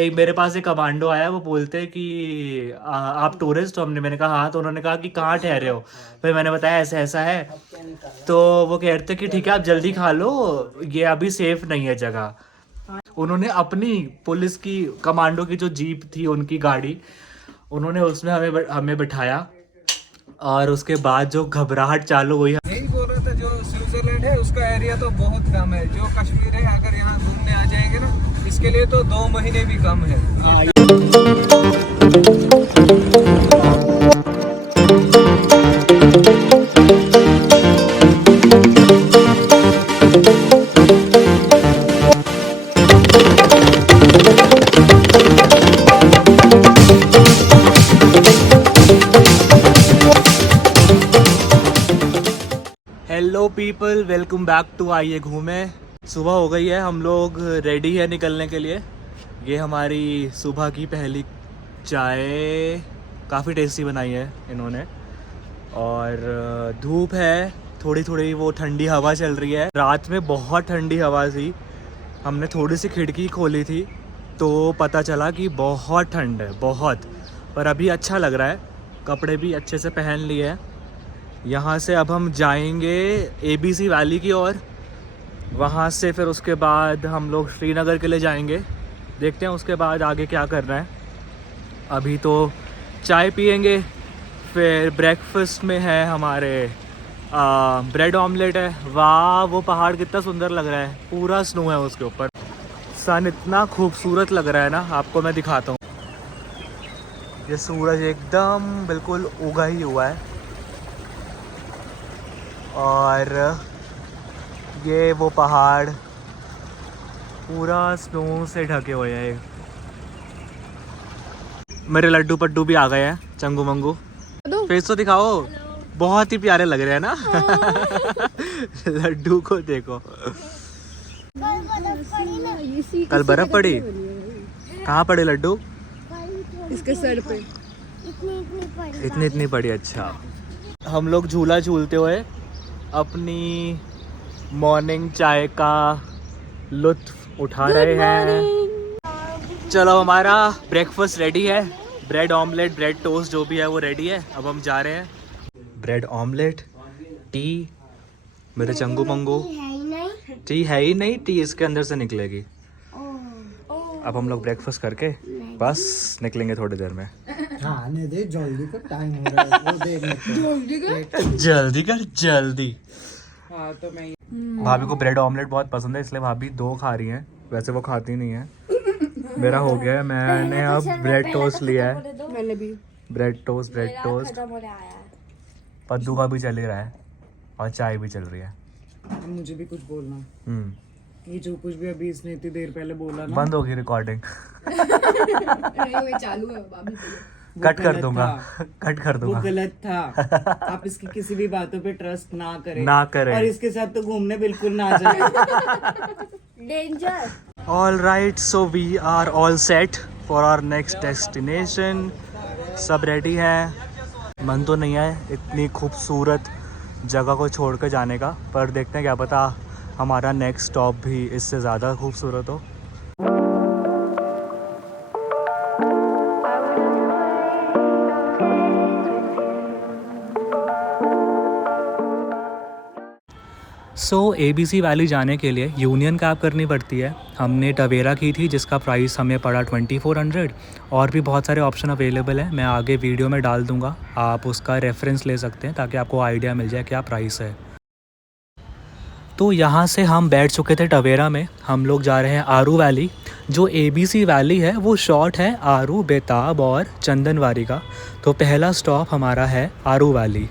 एक मेरे पास एक कमांडो आया, वो बोलते हैं कि आप टूरिस्ट हो? मैंने कहा हाँ। तो उन्होंने कहा कि कहाँ ठहरे हो? फिर मैंने बताया ऐसा ऐसा है। तो वो कह रहे थे कि ठीक है आप जल्दी खा लो, ये अभी सेफ नहीं है जगह। उन्होंने अपनी पुलिस की कमांडो की जो जीप थी, उनकी गाड़ी, उन्होंने उसमें हमें बिठाया। और उसके बाद जो घबराहट चालू हुई। यही बोल रहा था, जो स्विट्जरलैंड है उसका एरिया तो बहुत कम है। जो कश्मीर है, अगर यहाँ घूमने आ जाएंगे ना, इसके लिए तो 2 महीने भी कम है। Hello people, welcome back to आइए घूमे। सुबह हो गई है, हम लोग रेडी है निकलने के लिए। ये हमारी सुबह की पहली चाय, काफ़ी टेस्टी बनाई है इन्होंने। और धूप है, थोड़ी थोड़ी वो ठंडी हवा चल रही है। रात में बहुत ठंडी हवा थी, हमने थोड़ी सी खिड़की खोली थी तो पता चला कि बहुत ठंड है, बहुत। पर अभी अच्छा लग रहा है, कपड़े भी अच्छे से पहन लिए हैं। यहाँ से अब हम जाएंगे ABC वैली की ओर। वहाँ से फिर उसके बाद हम लोग श्रीनगर के लिए जाएंगे। देखते हैं उसके बाद आगे क्या करना है। अभी तो चाय पियेंगे, फिर ब्रेकफास्ट में है हमारे ब्रेड ऑमलेट है। वाह, वो पहाड़ कितना सुंदर लग रहा है, पूरा स्नो है उसके ऊपर। सन इतना खूबसूरत लग रहा है ना, आपको मैं दिखाता हूँ। ये सूरज एकदम बिल्कुल उगा ही हुआ है और ये वो पहाड़ पूरा स्नो से ढके हुए हैं। मेरे लड्डू पड्डू भी आ गए हैं, चंगू मंगू। फेस तो दिखाओ, बहुत ही प्यारे लग रहे हैं ना। लड्डू को देखो, कल बर्फ पड़ी। कहाँ पड़े लड्डू? इसके सर पे इतनी इतनी पड़ी। अच्छा, हम लोग झूला झूलते हुए अपनी मॉर्निंग चाय का लुत्फ उठा रहे हैं। चलो, हमारा ब्रेकफास्ट रेडी है। ब्रेड ऑमलेट, ब्रेड टोस्ट जो भी है वो रेडी है। अब हम जा रहे हैं। ब्रेड ऑमलेट, टी, मेरे चंगू मंगू। टी है ही नहीं, टी इसके अंदर से निकलेगी। अब हम लोग ब्रेकफास्ट करके बस निकलेंगे थोड़ी देर में। खाने दे जल्दी कर, टाइम हो रहा है, वो देख। जल्दी कर जल्दी। हाँ तो मैं भाभी को ब्रेड ऑमलेट बहुत पसंद है, इसलिए भाभी 2 खा रही हैं। वैसे वो खाती नहीं है। मेरा हो गया है, मैंने अब ब्रेड टोस्ट लिया है। मैंने भी ब्रेड टोस्ट पद्दू का भी चल ही रहा है और चाय भी चल रही है। मुझे भी कुछ बोलना। हम्म, ये जो कुछ भी अभी इसने इतनी देर पहले बोला ना, बंद होगी रिकॉर्डिंग। नहीं, चालू है भाभी। कट कर दूंगा, कट कर वो दूंगा। गलत था। आप इसकी किसी भी बातों पे ट्रस्ट ना करें, ना करें। और इसके साथ तो घूमने बिल्कुल ना जाए। Danger. All right, so we are all set for our next destination. सब रेडी है। मन तो नहीं है इतनी खूबसूरत जगह को छोड़ कर जाने का, पर देखते हैं, क्या पता हमारा नेक्स्ट स्टॉप भी इससे ज़्यादा खूबसूरत हो। सो ABC वैली जाने के लिए यूनियन कैब करनी पड़ती है। हमने टवेरा की थी, जिसका प्राइस हमें पड़ा 2400। और भी बहुत सारे ऑप्शन अवेलेबल हैं, मैं आगे वीडियो में डाल दूंगा, आप उसका रेफरेंस ले सकते हैं ताकि आपको आइडिया मिल जाए क्या प्राइस है। तो यहाँ से हम बैठ चुके थे टवेरा में। हम लोग जा रहे हैं आरू वैली। जो ABC वैली है वो शॉर्ट है आरू, बेताब और चंदनवारी का। तो पहला स्टॉप हमारा है आरू वैली।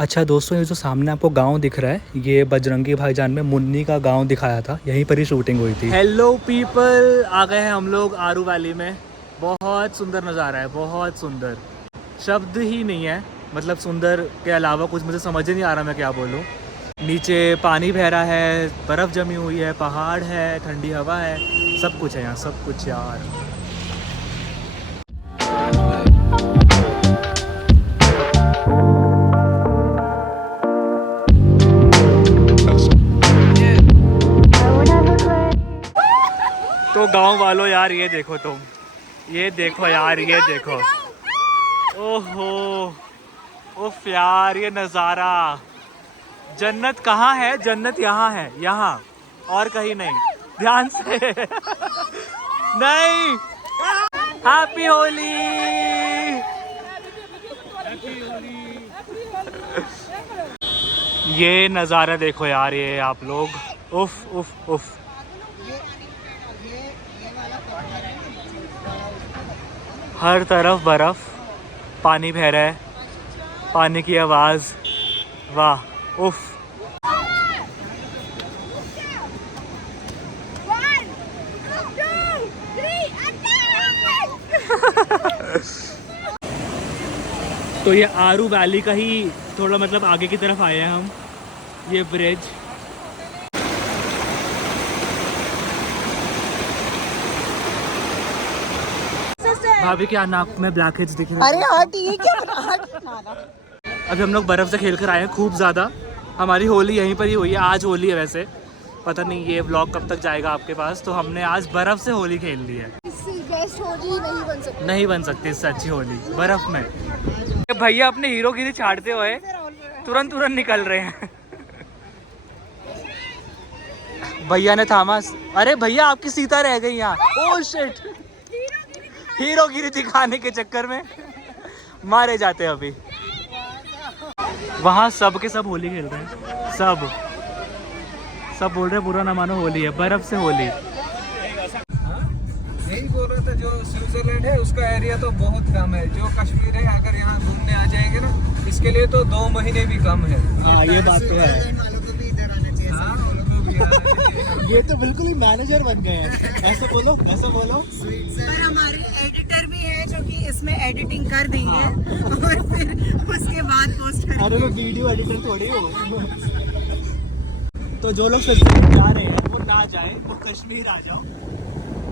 अच्छा दोस्तों, ये जो सामने आपको गांव दिख रहा है, ये बजरंगी भाईजान में मुन्नी का गांव दिखाया था, यहीं पर ही शूटिंग हुई थी। हेलो पीपल, आ गए हैं हम लोग आरू वैली में। बहुत सुंदर नज़ारा है, बहुत सुंदर। शब्द ही नहीं है, मतलब सुंदर के अलावा कुछ मुझे समझ ही नहीं आ रहा मैं क्या बोलूँ। नीचे पानी बह रहा है, बर्फ़ जमी हुई है, पहाड़ है, ठंडी हवा है, सब कुछ है यहाँ, सब कुछ यार। वालों यार ये देखो तुम, ये देखो यार, ये देखो, ओहो उफ यार ये नज़ारा। जन्नत कहाँ है? जन्नत यहाँ है, यहाँ और कहीं नहीं। ध्यान से नहीं। हैप्पी होली। ये नज़ारा देखो यार, ये आप लोग, उफ उफ उफ। हर तरफ बर्फ, पानी बह रहा है, पानी की आवाज़, वाह उफ। तो ये आरू वैली का ही थोड़ा मतलब आगे की तरफ आए हैं हम। ये ब्रिज, भाभी के नाक में ब्लैक हेड्स दिख रहे हैं। अरे हट, ये क्या हट। अभी हम लोग बर्फ़ से खेल कर आए हैं खूब ज़्यादा। हमारी होली यहीं पर ही हुई है। आज होली है, वैसे पता नहीं ये व्लॉग कब तक जाएगा आपके पास। तो हमने आज बर्फ़ से होली खेल ली है। इससे बेस्ट होली नहीं बन सकती। नहीं बन सकती इससे अच्छी होली बर्फ़ में। भैया अपने हीरोगिरी छाड़ते हुए तुरंत निकल रहे हैं। भैया ने थामा। अरे भैया आपकी सीता रह गई यहाँ। ओह शिट, हीरोगिरी दिखाने के चक्कर में मारे जाते हैं अभी। वहाँ सब के सब होली खेल रहे हैं, सब बोल रहे हैं बुरा ना मानो होली है, बर्फ से होली। यही बोल रहा था, जो स्विट्जरलैंड है उसका एरिया तो बहुत कम है। जो कश्मीर है अगर यहाँ घूमने आ जाएंगे ना, इसके लिए तो 2 महीने भी कम है। हाँ ये बात तो है। वालों को भी इधर आना चाहिए। हाँ, उनको भी आना चाहिए। ये तो बिल्कुल ही मैनेजर बन गए हैं। ऐसे बोलो, ऐसे बोलो। पर हमारे एडिटर भी है जो कि इसमें एडिटिंग कर देंगे और फिर उसके बाद पोस्ट करेंगे। अरे मैं वीडियो एडिटर थोड़ी हूँ। तो जो लोग स्विट्जरलैंड जा रहे हैं वो ना जाए, वो कश्मीर आ जाओ,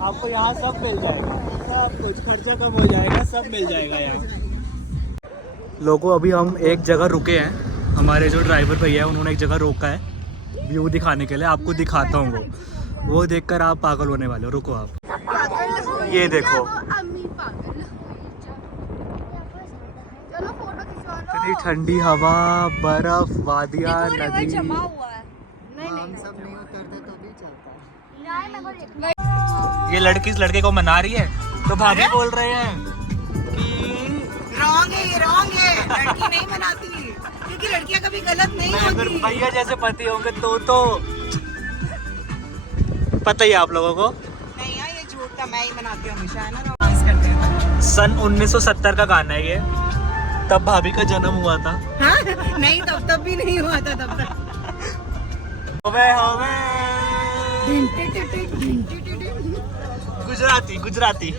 आपको यहाँ सब मिल जाएगा, सब कुछ, खर्चा कम हो जाएगा, सब मिल जाएगा यहाँ। लोगों अभी हम एक जगह रुके हैं। हमारे जो ड्राइवर भैया है उन्होंने एक जगह रोका है व्यू दिखाने के लिए। आपको दिखाता हूँ वो देखकर आप पागल होने वाले हो। रुको आप, ये देखो इतनी ठंडी हवा, बर्फ, वादियाँ, नदी। ये लड़की इस लड़के को मना रही है, तो भाभी बोल रहे हैं कि रॉन्ग है, लड़की नहीं मनाती क्योंकि लड़कियां कभी गलत नहीं अगर होती। भैया जैसे पति होंगे तो पता ही है आप लोगों को। नहीं यार, ये झूठ का मैं ही मनाती हूँ हमेशा, है ना, रोमांस करते हैं। सन 1970 का गाना है ये, तब भाभी का जन्म हुआ था। हाँ? नहीं, तब भी नहीं हुआ था तब तक। गुजराती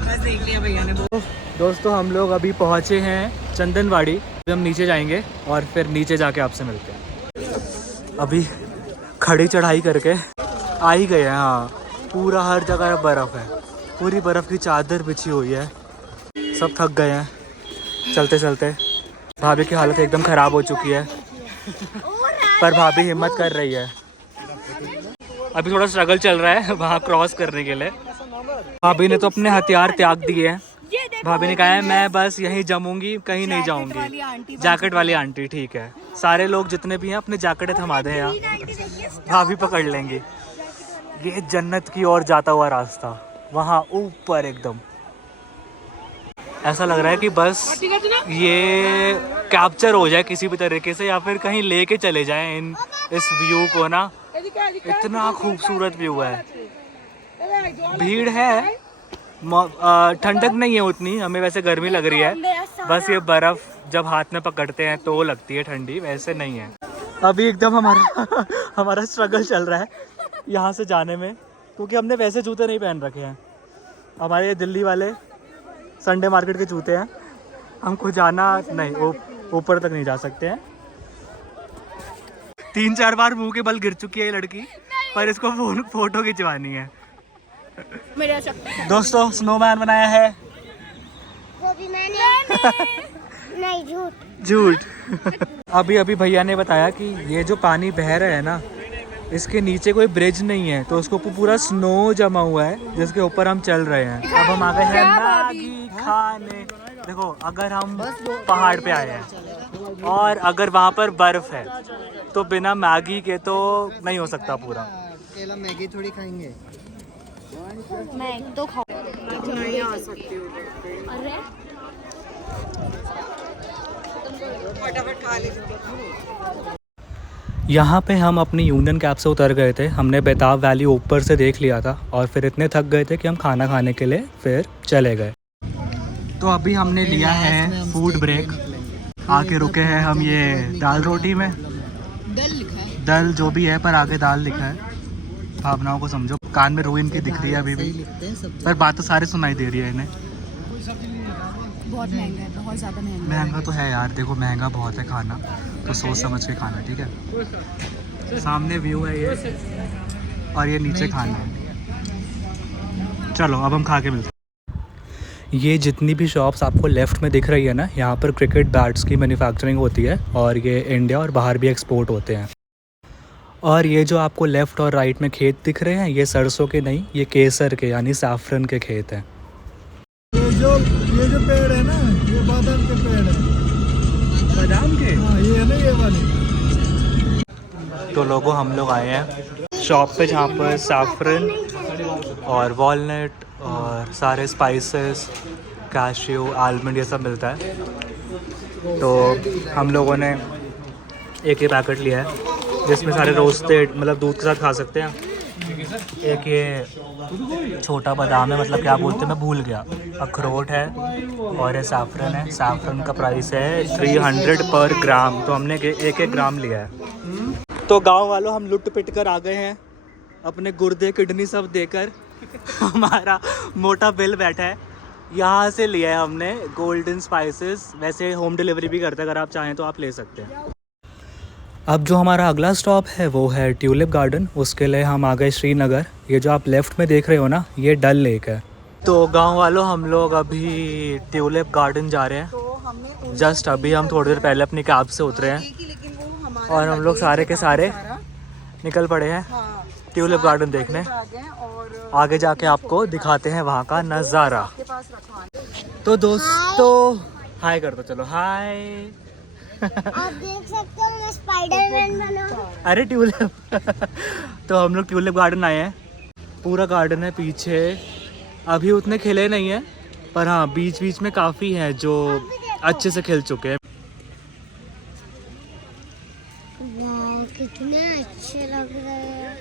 बस देख लिया भैया ने। दोस्तों हम लोग अभी पहुंचे हैं चंदनवाड़ी। अभी हम नीचे जाएंगे और फिर नीचे जाके आपसे मिलते हैं। अभी खड़ी चढ़ाई करके आ ही गए हैं। हाँ, पूरा हर जगह बर्फ़ है, पूरी बर्फ़ की चादर बिछी हुई है। सब थक गए हैं चलते चलते। भाभी की हालत एकदम ख़राब हो चुकी है, पर भाभी हिम्मत कर रही है। अभी थोड़ा स्ट्रगल चल रहा है वहाँ क्रॉस करने के लिए। भाभी ने तो अपने हथियार त्याग दिए हैं। भाभी ने कहा है मैं बस यहीं जमूंगी, कहीं नहीं जाऊंगी। जैकेट वाली आंटी, ठीक है। सारे लोग जितने भी हैं अपने जैकेट थमा दें यहाँ, भाभी पकड़ लेंगी। ये जन्नत की ओर जाता हुआ रास्ता, वहाँ ऊपर एकदम ऐसा लग रहा है कि बस ये कैप्चर हो जाए किसी भी तरीके से, या फिर कहीं लेके चले जाएं इस व्यू को ना। इतना खूबसूरत व्यू है। भीड़ है, ठंडक नहीं है उतनी, हमें वैसे गर्मी लग रही है। बस ये बर्फ़ जब हाथ में पकड़ते हैं तो लगती है ठंडी, वैसे नहीं है। अभी एकदम हमारा स्ट्रगल चल रहा है यहाँ से जाने में, क्योंकि हमने वैसे जूते नहीं पहन रखे हैं। हमारे दिल्ली वाले संडे मार्केट के जूते हैं। हमको जाना नहीं, ऊपर तक नहीं जा सकते हैं। 3-4 बार मुंह के बल गिर चुकी है ये लड़की, पर इसको फोटो खिंचवानी है। दोस्तों स्नोमैन बनाया है। वो भी मैंने नहीं, झूठ। अभी भैया ने बताया कि ये जो पानी बह रहा है ना, इसके नीचे कोई ब्रिज नहीं है तो उसके ऊपर पूरा स्नो जमा हुआ है जिसके ऊपर हम चल रहे हैं। अब हम आ गए हैं मैगी खाने। देखो अगर हम पहाड़ पे आए हैं और अगर वहाँ पर बर्फ है तो बिना मैगी के तो नहीं हो सकता पूरा। अकेला मैगी थोड़ी खाएंगे। मैं एक तो खाऊं। नहीं आ सकती हूँ, अरे फटाफट खा लीजिए। यहाँ पे हम अपनी यूनियन कैब से उतर गए थे। हमने बेताब वैली ऊपर से देख लिया था और फिर इतने थक गए थे कि हम खाना खाने के लिए फिर चले गए। तो अभी हमने लिया है फूड ब्रेक। आके रुके हैं हम ये दाल रोटी में। दल लिखा है, दल जो भी है पर आगे दाल लिखा है। भावनाओं को समझो। कान में रूह इनकी दिख रही है अभी भी, पर बात तो सारी सुनाई दे रही है इन्हें। बहुत महंगा है, बहुत ज़्यादा महंगा। महंगा तो है यार, देखो महंगा बहुत है खाना, तो सोच समझ के खाना, ठीक है। सामने व्यू है ये और ये नीचे खाना है। चलो अब हम खा के मिलते हैं। ये जितनी भी शॉप्स आपको लेफ़्ट में दिख रही है ना, यहाँ पर क्रिकेट बैट्स की मैन्युफैक्चरिंग होती है और ये इंडिया और बाहर भी एक्सपोर्ट होते हैं। और ये जो आपको लेफ़्ट और राइट में खेत दिख रहे हैं, ये सरसों के नहीं, ये केसर के यानी सैफरन के खेत हैं। ये जो पेड़ है ना, ये बादाम के पेड़ है। बादाम के? हाँ, ये है ना ये वाली। तो लोगों हम लोग आए हैं शॉप पे जहाँ पर सैफरन और वॉलनट और सारे स्पाइसेस, कैश्यू, आलमंड ये सब मिलता है। तो हम लोगों ने एक ही पैकेट लिया है जिसमें सारे रोस्टेड, मतलब दूध के साथ खा सकते हैं। एक ये छोटा बादाम है, मतलब क्या बोलते हैं मैं भूल गया, अखरोट है और ये सैफरन है। सैफरन का प्राइस है 300 पर ग्राम, तो हमने एक एक ग्राम लिया है। तो गांव वालों हम लुट पिट कर आ गए हैं, अपने गुर्दे किडनी सब देकर हमारा मोटा बिल बैठा है। यहाँ से लिया है हमने गोल्डन स्पाइसेस। वैसे होम डिलीवरी भी करते हैं, अगर आप चाहें तो आप ले सकते हैं। अब जो हमारा अगला स्टॉप है वो है ट्यूलिप गार्डन। उसके लिए हम आ गए श्रीनगर। ये जो आप लेफ़्ट में देख रहे हो ना, ये डल लेक है। तो गांव वालों हम लोग अभी ट्यूलिप गार्डन जा रहे हैं। तो हमने जस्ट अभी हम थोड़ी देर पहले अपनी कैब से उतरे हैं लेकिन वो हमारा और हम लोग सारे के सारे निकल पड़े हैं हाँ, ट्यूलिप गार्डन देखने। आ गए और आगे जाके आपको दिखाते हैं वहाँ का नज़ारा। के पास रखवाने। तो दोस्तों हाय कर दो, चलो हाय। आप देख सकते हो मैं स्पाइडरमैन बना। अरे ट्यूलिप तो हम लोग ट्यूलिप गार्डन आए हैं। पूरा गार्डन है पीछे, अभी उतने खिले नहीं है पर हाँ बीच बीच में काफ़ी हैं जो अच्छे से खिल चुके हैं। वाह कितने अच्छे लग रहे हैं।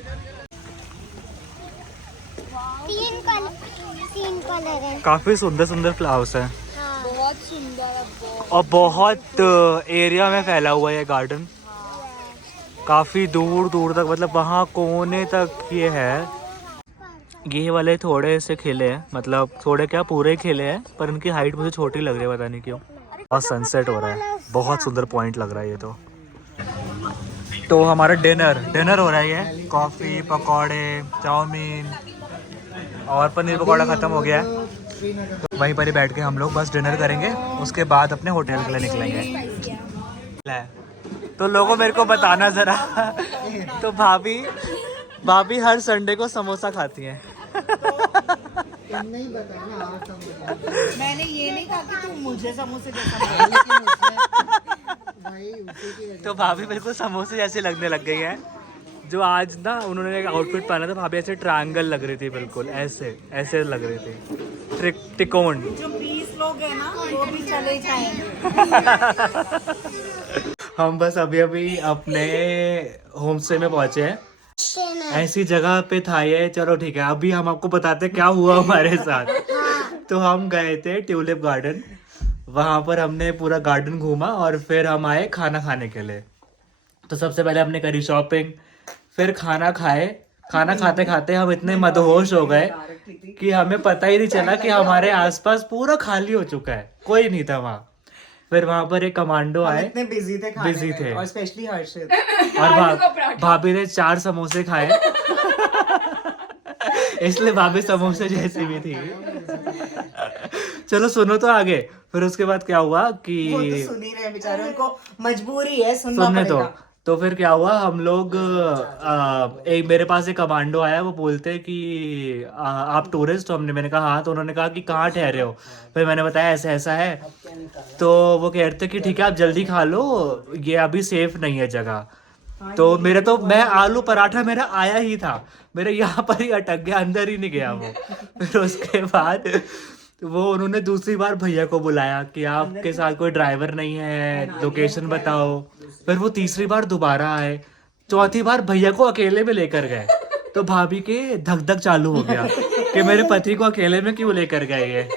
तीन कलर है। काफ़ी सुंदर सुंदर फ्लावर्स हैं बहुत सुंदर है। और बहुत एरिया में फैला हुआ है ये गार्डन, काफ़ी दूर दूर तक, मतलब वहाँ कोने तक ये है। ये वाले थोड़े से खिले हैं, मतलब थोड़े क्या पूरे खिले हैं, पर उनकी हाइट मुझे छोटी लग रही है, पता नहीं क्यों। और सनसेट हो रहा है, बहुत सुंदर पॉइंट लग रहा है ये। तो हमारा डिनर हो रहा है। ये कॉफ़ी, पकौड़े, चाउमीन और पनीर पकौड़ा ख़त्म हो गया है। तो वहीं पर ही बैठ के हम लोग बस डिनर करेंगे, उसके बाद अपने होटल के लिए निकलेंगे। तो लोगों मेरे को बताना ज़रा तो भाभी हर संडे को समोसा खाती हैं। मैंने ये नहीं कहा कि तुम मुझे समोसे तो भाभी बिल्कुल समोसे जैसे लगने लग गई हैं। जो आज ना उन्होंने एक आउटफिट पहना था, भाभी ऐसे ट्रायंगल लग रही थी, बिल्कुल ऐसे लग रही थी, त्रिकोण। जो 20 लोग हैं ना वो भी चले जाएंगे। हम बस अभी अपने होम स्टे में पहुंचे हैं। ऐसी जगह पे था ये। चलो ठीक है, अभी हम आपको बताते हैं क्या हुआ हमारे साथ। तो हम गए थे ट्यूलिप गार्डन, वहाँ पर हमने पूरा गार्डन घूमा और फिर हम आए खाना खाने के लिए। तो सबसे पहले हमने करी शॉपिंग, फिर खाना खाए। खाना खाते खाते हम इतने मदहोश हो गए कि हमें पता ही नहीं चला कि हमारे आसपास पूरा खाली हो चुका है, कोई नहीं था वहाँ। फिर वहाँ पर एक कमांडो आए, इतने बिजी थे खाने बिजी में, थे, और स्पेशली हर्षित। और भाभी ने 4 समोसे खाए इसलिए भाभी समोसे जैसी भी थी। चलो सुनो तो आगे। फिर उसके बाद क्या हुआ कि वो तो सुन ही रहे बेचारे, उनको मजबूरी है सुनना सुनने दो। पड़ेगा। तो फिर क्या हुआ, हम लोग एक मेरे पास एक कमांडो आया, वो बोलते हैं कि आप टूरिस्ट हो? मैंने कहा हाँ। तो उन्होंने कहा कि कहाँ ठहरे हो? फिर मैंने बताया ऐसा ऐसा है। तो वो कह रहे थे कि ठीक है आप जल्दी खा लो, ये अभी सेफ नहीं है जगह। तो मेरे तो मैं आलू पराठा मेरा आया ही था, मेरे यहाँ पर ही अटक गया, अंदर ही नहीं गया वो। फिर उसके बाद वो उन्होंने दूसरी बार भैया को बुलाया कि आपके साथ कोई ड्राइवर नहीं है, लोकेशन बताओ। फिर वो तीसरी बार दोबारा आए, चौथी बार भैया को अकेले में लेकर गए। तो भाभी के धक धक चालू हो गया कि मेरे पति को अकेले में क्यों लेकर गए ये।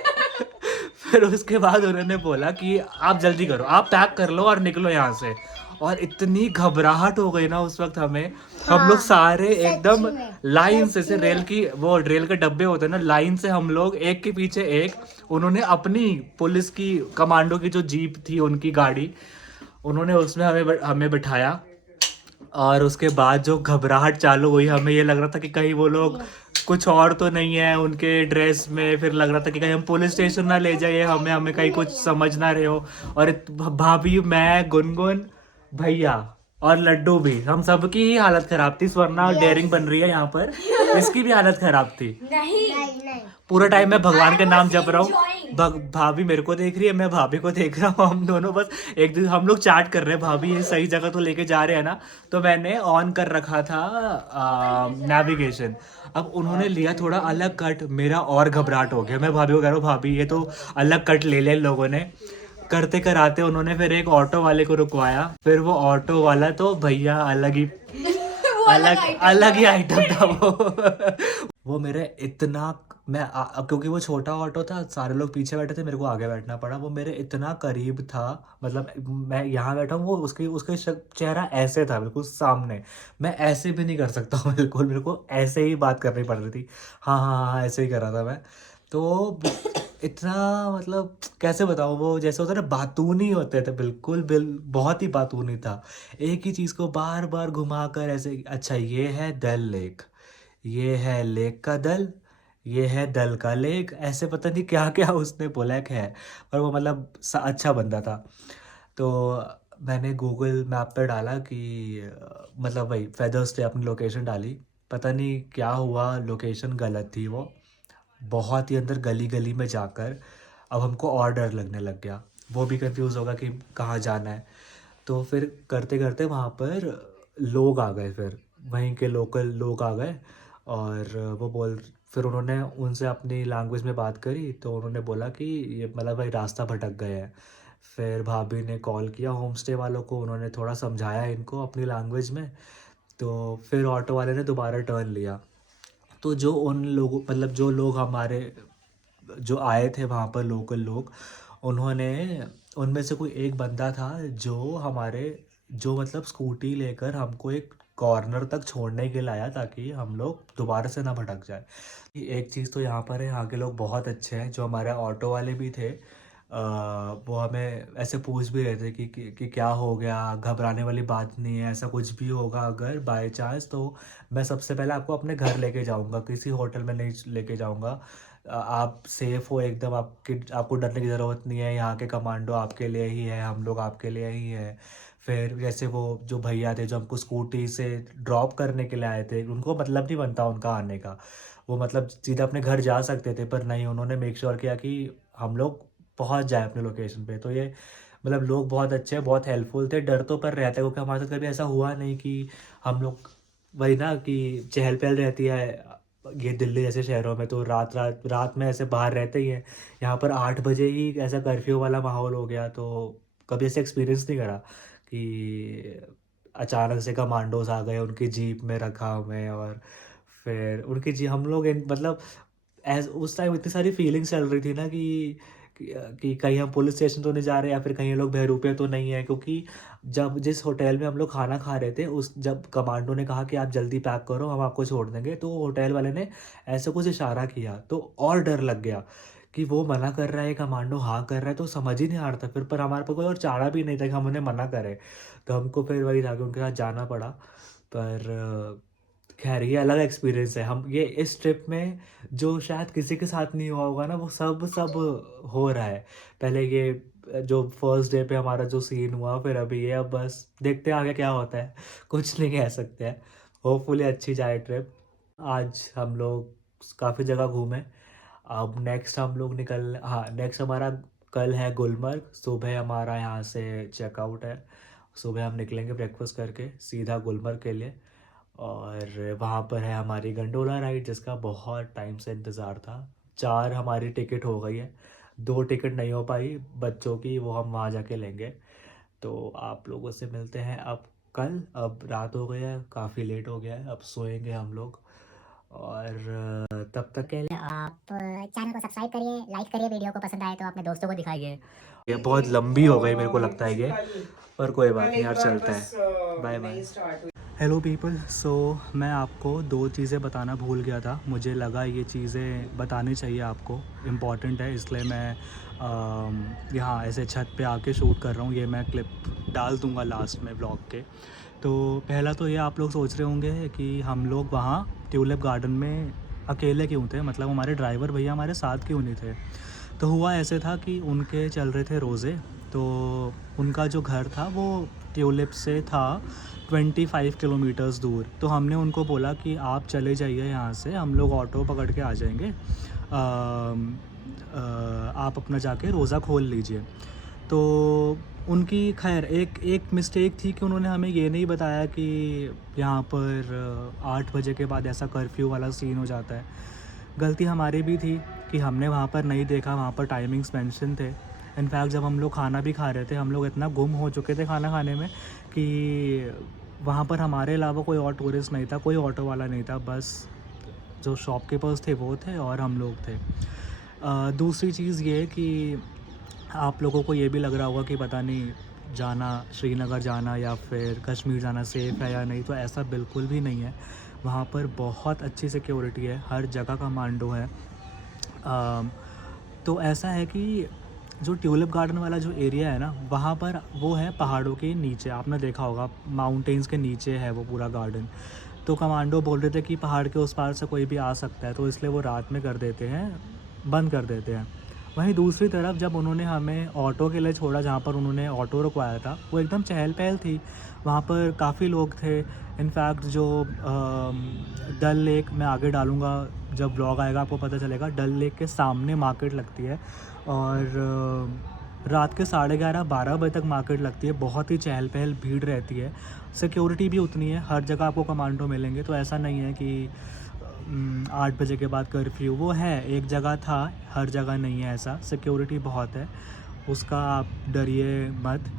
फिर उसके बाद उन्होंने बोला कि आप जल्दी करो, आप पैक कर लो और निकलो यहाँ से। और इतनी घबराहट हो गई ना उस वक्त हमें, हम लोग सारे एकदम लाइन से रेल की, वो रेल के डब्बे होते हैं ना, लाइन से हम लोग एक के पीछे एक। उन्होंने अपनी पुलिस की कमांडो की जो जीप थी, उनकी गाड़ी, उन्होंने उसमें हमें बिठाया। और उसके बाद जो घबराहट चालू हुई, हमें ये लग रहा था कि कहीं वो लोग कुछ और तो नहीं है उनके ड्रेस में। फिर लग रहा था कि कहीं हम पुलिस स्टेशन ना ले जाइए हमें कहीं कुछ समझ ना रहे हो। और भाभी, मैं, गुनगुन, भैया और लड्डू भी, हम सबकी ही हालत खराब थी। स्वर्णा डेयरिंग बन रही है यहाँ पर, इसकी भी हालत खराब थी। नहीं पूरा टाइम मैं भगवान का नाम जप रहा हूँ। भाभी मेरे को देख रही है, मैं भाभी को देख रहा हूँ। हम दोनों बस एक दिन हम लोग चैट कर रहे हैं, भाभी ये सही जगह तो लेके जा रहे हैं ना। तो मैंने ऑन कर रखा था नेविगेशन। अब उन्होंने लिया थोड़ा अलग कट, मेरा और घबराहट हो गया। मैं भाभी को कह रहा हूँ भाभी ये तो अलग कट ले लिया इन लोगों ने। करते कराते उन्होंने फिर एक ऑटो वाले को रुकवाया। फिर वो ऑटो वाला तो भैया अलग ही आइटम था वो मेरे इतना, क्योंकि वो छोटा ऑटो था, सारे लोग पीछे बैठे थे, मेरे को आगे बैठना पड़ा। वो मेरे इतना करीब था, मतलब मैं यहाँ बैठा हूँ, वो उसके चेहरा ऐसे था बिल्कुल सामने। मैं ऐसे भी नहीं कर सकता हूँ बिल्कुल, मेरे को ऐसे ही बात करनी पड़ रही थी। हाँ हाँ हाँ, ऐसे ही कर रहा था मैं। तो इतना, मतलब कैसे बताऊँ, वो जैसे होता है ना, बातूनी होते थे बिल्कुल, बहुत ही बातूनी था। एक ही चीज़ को बार बार घुमा कर ऐसे, अच्छा ये है दल लेक, ये है लेक का दल, ये है दल का लेक, ऐसे पता नहीं क्या क्या उसने बोला है। पर वो मतलब अच्छा बंदा था। तो मैंने गूगल मैप पे डाला कि मतलब वही फेदर्स डे, अपनी लोकेशन डाली। पता नहीं क्या हुआ, लोकेशन गलत थी वो। बहुत ही अंदर गली गली में जाकर अब हमको और डर लगने लग गया। वो भी कंफ्यूज होगा कि कहाँ जाना है। तो फिर करते करते वहाँ पर लोग आ गए, फिर वहीं के लोकल लोग आ गए। और फिर उन्होंने उनसे अपनी लैंग्वेज में बात करी। तो उन्होंने बोला कि ये मतलब भाई रास्ता भटक गए हैं। फिर भाभी ने कॉल किया होम स्टे वालों को, उन्होंने थोड़ा समझाया इनको अपनी लैंग्वेज में। तो फिर ऑटो वाले ने दोबारा टर्न लिया। तो जो उन लोगों, मतलब जो लोग हमारे जो आए थे वहाँ पर, लोकल लोग, उन्होंने, उनमें से कोई एक बंदा था जो हमारे, जो मतलब स्कूटी लेकर हमको एक कॉर्नर तक छोड़ने के लिए आया, ताकि हम लोग दोबारा से ना भटक जाए। एक चीज़ तो यहाँ पर है, यहाँ के लोग बहुत अच्छे हैं। जो हमारे ऑटो वाले भी थे, वो हमें ऐसे पूछ भी रहे थे कि क्या हो गया, घबराने वाली बात नहीं है, ऐसा कुछ भी होगा अगर बाय चांस तो मैं सबसे पहले आपको अपने घर लेके जाऊंगा, किसी होटल में नहीं लेके जाऊंगा। आप सेफ़ हो एकदम, आपको डरने की ज़रूरत नहीं है, यहाँ के कमांडो आपके लिए ही है, हम लोग आपके लिए ही हैं। फिर जैसे वो जो भैया थे जो हमको स्कूटी से ड्रॉप करने के लिए आए थे, उनको मतलब नहीं बनता उनका आने का, वो मतलब सीधा अपने घर जा सकते थे, पर नहीं, उन्होंने मेक श्योर किया कि हम लोग पहुंच जाए अपने लोकेशन पे। तो ये मतलब लोग बहुत अच्छे हैं, बहुत हेल्पफुल थे। डर तो पर रहता है, क्योंकि हमारे साथ कभी ऐसा हुआ नहीं कि हम लोग, वही ना कि चहल पहल रहती है ये दिल्ली जैसे शहरों में, तो रात में ऐसे बाहर रहते ही हैं। यहाँ पर 8 बजे ही ऐसा कर्फ्यू वाला माहौल हो गया। तो कभी ऐसे एक्सपीरियंस नहीं करा कि अचानक से कमांडोज आ गए, उनकी जीप में रखा हमें, और फिर उनकी जी हम लोग मतलब उस टाइम इतनी सारी फीलिंग्स चल रही थी ना कि कहीं हम पुलिस स्टेशन तो नहीं जा रहे, या फिर कहीं लोग बहरूपे तो नहीं है। क्योंकि जब जिस होटल में हम लोग खाना खा रहे थे, जब कमांडो ने कहा कि आप जल्दी पैक करो, हम आपको छोड़ देंगे, तो होटल वाले ने ऐसा कुछ इशारा किया, तो और डर लग गया कि वो मना कर रहा है, कमांडो हाँ कर रहा है, तो समझ ही नहीं आ रहा था फिर। पर हमारे पास कोई और चारा भी नहीं था कि हम उन्हें मना करें। तो हमको फिर वही था कि उनके साथ जाना पड़ा। पर खैर ये अलग एक्सपीरियंस है। हम ये इस ट्रिप में जो शायद किसी के साथ नहीं हुआ होगा ना, वो सब हो रहा है। पहले ये जो फर्स्ट डे पे हमारा जो सीन हुआ फिर अभी ये, अब बस देखते हैं आगे क्या होता है, कुछ नहीं कह सकते हैं। होपफुली अच्छी जाए ट्रिप। आज हम लोग काफ़ी जगह घूमे। अब नेक्स्ट हम लोग नेक्स्ट हमारा कल है गुलमर्ग। सुबह हमारा यहाँ से चेकआउट है। सुबह हम निकलेंगे ब्रेकफास्ट करके सीधा गुलमर्ग के लिए, और वहाँ पर है हमारी गंडोला राइड जिसका बहुत टाइम से इंतज़ार था। 4 हमारी टिकट हो गई है, 2 टिकट नहीं हो पाई बच्चों की, वो हम वहाँ जाके लेंगे। तो आप लोगों से मिलते हैं अब कल। अब रात हो गया है, काफ़ी लेट हो गया है, अब सोएंगे हम लोग। और तब तक के लिए आप चैनल को सब्सक्राइब करिए, लाइक करिए, वीडियो को पसंद आए तो अपने दोस्तों को दिखाइए। ये बहुत लंबी हो गई मेरे को लगता है ये, पर कोई बात नहीं यार, चलता है। Bye bye. Hello people, so मैं आपको 2 चीज़ें बताना भूल गया था। मुझे लगा ये चीज़ें बतानी चाहिए आपको, इम्पॉर्टेंट है, इसलिए मैं यहाँ ऐसे छत पे आके शूट कर रहा हूँ। ये मैं क्लिप डाल दूँगा लास्ट में व्लॉग के। तो पहला तो ये, आप लोग सोच रहे होंगे कि हम लोग वहाँ ट्यूलिप गार्डन में अकेले क्यों थे, मतलब हमारे ड्राइवर भैया हमारे साथ क्यों नहीं थे। तो हुआ ऐसे था कि उनके चल रहे थे रोज़े, तो उनका जो घर था वो ट्यूलिप से था 25 किलोमीटर्स दूर। तो हमने उनको बोला कि आप चले जाइए यहाँ से, हम लोग ऑटो पकड़ के आ जाएंगे, आप अपना जाके रोज़ा खोल लीजिए। तो उनकी खैर एक मिस्टेक थी कि उन्होंने हमें ये नहीं बताया कि यहाँ पर 8 बजे के बाद ऐसा कर्फ्यू वाला सीन हो जाता है। गलती हमारी भी थी कि हमने वहाँ पर नहीं देखा, वहाँ पर टाइमिंग्स मेंशन थे। इनफैक्ट जब हम लोग खाना भी खा रहे थे, हम लोग इतना गुम हो चुके थे खाना खाने में कि वहाँ पर हमारे अलावा कोई और टूरिस्ट नहीं था, कोई ऑटो वाला नहीं था, बस जो शॉपकीपर्स थे वो थे और हम लोग थे। दूसरी चीज़ ये कि आप लोगों को ये भी लग रहा होगा कि पता नहीं जाना, श्रीनगर जाना या फिर कश्मीर जाना सेफ़ है या नहीं, तो ऐसा बिल्कुल भी नहीं है। वहाँ पर बहुत अच्छी सिक्योरिटी है, हर जगह कमांडो है। तो ऐसा है कि जो ट्यूलिप गार्डन वाला जो एरिया है ना, वहाँ पर वो है पहाड़ों के नीचे, आपने देखा होगा माउंटेन्स के नीचे है वो पूरा गार्डन। तो कमांडो बोल रहे थे कि पहाड़ के उस पार से कोई भी आ सकता है, तो इसलिए वो रात में कर देते हैं, बंद कर देते हैं। वहीं दूसरी तरफ जब उन्होंने हमें ऑटो के लिए छोड़ा, जहाँ पर उन्होंने ऑटो रुकवाया था, वो एकदम चहल पहल थी, वहाँ पर काफ़ी लोग थे। इनफैक्ट जो डल लेक, मैं आगे डालूँगा जब ब्लॉग आएगा आपको पता चलेगा, डल लेक के सामने मार्केट लगती है और रात के 11:30-12 बजे तक मार्केट लगती है। बहुत ही चहल पहल भीड़ रहती है, सिक्योरिटी भी उतनी है, हर जगह आपको कमांडो मिलेंगे। तो ऐसा नहीं है कि 8 बजे के बाद कर्फ्यू, वो है एक जगह था, हर जगह नहीं है ऐसा, सिक्योरिटी बहुत है, उसका आप डरिए मत।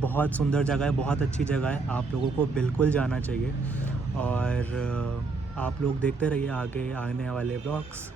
बहुत सुंदर जगह है, बहुत अच्छी जगह है, आप लोगों को बिल्कुल जाना चाहिए। और आप लोग देखते रहिए आगे आने वाले ब्लॉग्स।